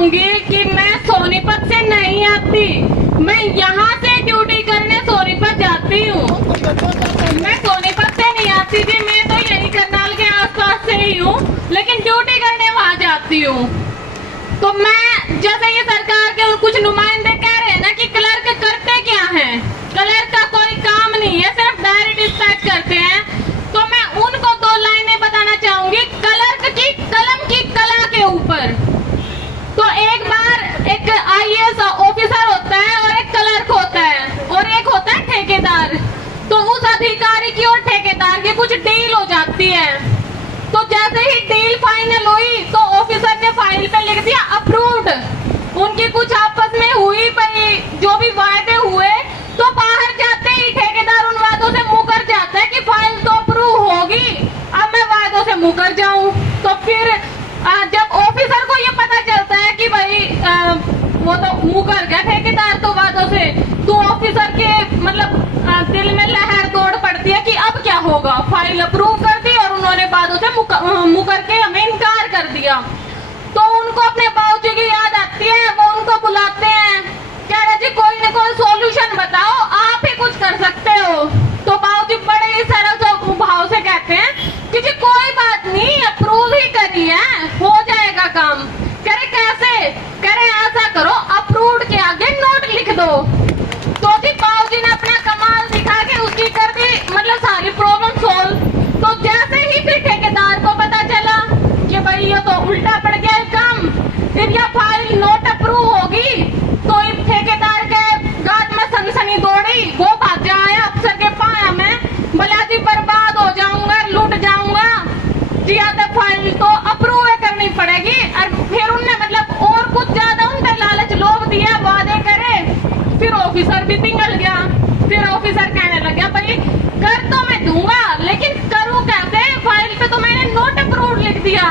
चाहूंगी कि मैं सोनीपत से नहीं आती, मैं यहाँ से ड्यूटी करने सोनीपत जाती हूँ। मैं सोनीपत से नहीं आती जी, मैं तो यही करनाल के आसपास से ही हूँ, लेकिन ड्यूटी करने वहाँ जाती हूँ। तो मैं जैसे ये सरकार के कुछ नुमाइंदे कह रहे हैं ना कि क्लर्क करते क्या है, क्लर्क का कोई काम नहीं है, सिर्फ डायरी डिस्पैच करते हैं। तो मैं उनको दो लाइनें बताना चाहूंगी क्लर्क की कलम की कला के ऊपर। तो एक बार एक आईएएस ऑफिसर होता है और एक क्लर्क होता है और एक होता है ठेकेदार। तो उस अधिकारी की और ठेकेदार की कुछ डील हो जाती है। तो जैसे ही डील फाइनल हुई तो ऑफिसर ने फाइल पे लिख दिया अप्रूव्ड। उनकी कुछ आपस में हुई भाई जो भी वायदे हुए, तो बाहर जाते ही ठेकेदार उन वादों से मुकर जाता है कि फाइल तो अप्रूव होगी, अब मैं वादों से मुकर जाऊं। तो फिर जब ऑफिसर को ये पता चलता है कि भाई वो तो मुकर गया ठेकेदार तो वादों से, तो ऑफिसर के मतलब दिल में लहर दौड़ पड़ती है कि अब क्या होगा, फाइल अप्रूव कर दी और उन्होंने वादों से मुकर के हमें इनकार कर दिया। तो उनको अपने बाबूजी की याद आती है, वो उनको बुलाते हैं, कह रहे जी कोई न कोई सॉल्यूशन बताओ, आप ही कुछ कर सकते हो। तो बाबूजी बड़े ही सरल भाव से कहते हैं कि जी कोई बात नहीं, अप्रूव ही करी है, हो जाएगा काम। कह रहे कैसे? कह रहे ऐसा करो, अप्रूव्ड के आगे नोट लिख दो। तो जी बाबूजी ने अपना कमाल दिखा के उसकी कर दी मतलब सारी प्रॉब्लम सोल्व। तो जैसे ही फिर ठेकेदार को पता चला कि भाई ये तो उल्टा पड़ गया है काम, फिर यह फाइल नोट अप्रूव होगी, तो इस ठेकेदार के गात में सनसनी दौड़ी, वो भाग आया अफसर के पाया में, बोला जी बर्बाद हो जाऊंगा, लूट जाऊंगा जी, आते फाइल तो अप्रूव करनी पड़ेगी। और फिर उनने मतलब और कुछ ज्यादा उनका लालच लोभ दिया, वादे करे। फिर ऑफिसर भी पिघल गया। फिर ऑफिसर कहने लगा भाई कर तो मैं दूंगा, लेकिन करूं कैसे, फाइल पे तो मैंने नोट अप्रूव लिख दिया।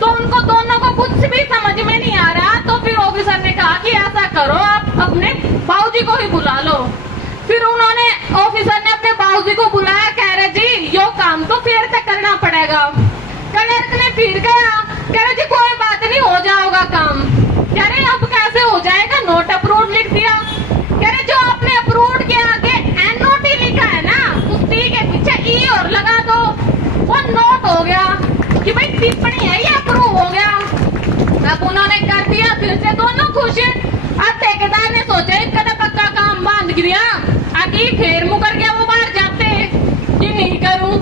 तो उनको दोनों को कुछ भी समझ में नहीं आ रहा। तो फिर ऑफिसर ने कहा कि ऐसा करो, आप अपने बाबूजी को ही बुला लो। फिर उन्होंने ऑफिसर ने अपने बाबूजी को बुलाया, कह रहे जी यो काम तो फिर तक करना पड़ेगा। क्लर्क ने फिर गया, कह रहे जी कोई बात नहीं, हो जाएगा काम। कह रहे अब कैसे हो जाएगा, नोट अप्रूव लिख दिया। कह रहे जो आपने अप्रूव के आगे एनओटी लिखा है ना, उस टी के पीछे ई और लगा दो, वो नोट हो गया कि भाई टिप्पणी है, ये अप्रूव हो गया। अब उन्होंने कर दिया, फिर से दोनों खुश। अब ठेकेदार ने सोचा इसका तो पक्का काम बांध दिया, आगे फिर मुकर गया, वो बाहर जाते कि नहीं करूं।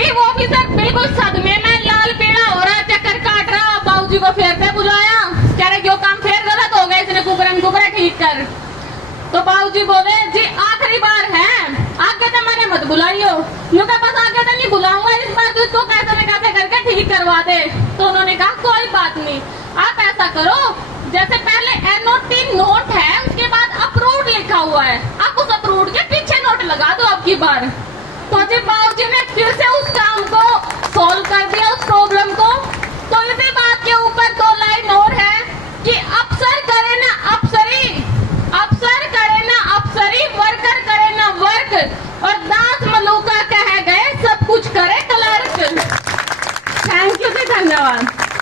एक ऑफिसर बिल्कुल सदमे में लाल पीला हो रहा, चक्कर काट रहा, बाबूजी को फिर से बुलाया, कह रहे जो काम फिर गलत हो गया, इसने कुकरा ठीक कर। तो बाबूजी बोले जी आखिरी बार है, आगे तो मैंने मत बुलाइयो। उनका बस आगे तो नहीं बुलाऊंगा, इस बार तो इसको कैसे न कैसे करके ठीक करवा दे। तो उन्होंने कहा कोई बात नहीं, आप ऐसा करो, जैसे पहले एनओटी नोट है, उसके बाद अप्रूव्ड लिखा हुआ है, आप उस अप्रूव्ड के पीछे नोट लगा दो अब की बार। तो जी बाबूजी ने फिर से उस काम को सॉल्व कर दिया, उस प्रॉब्लम को।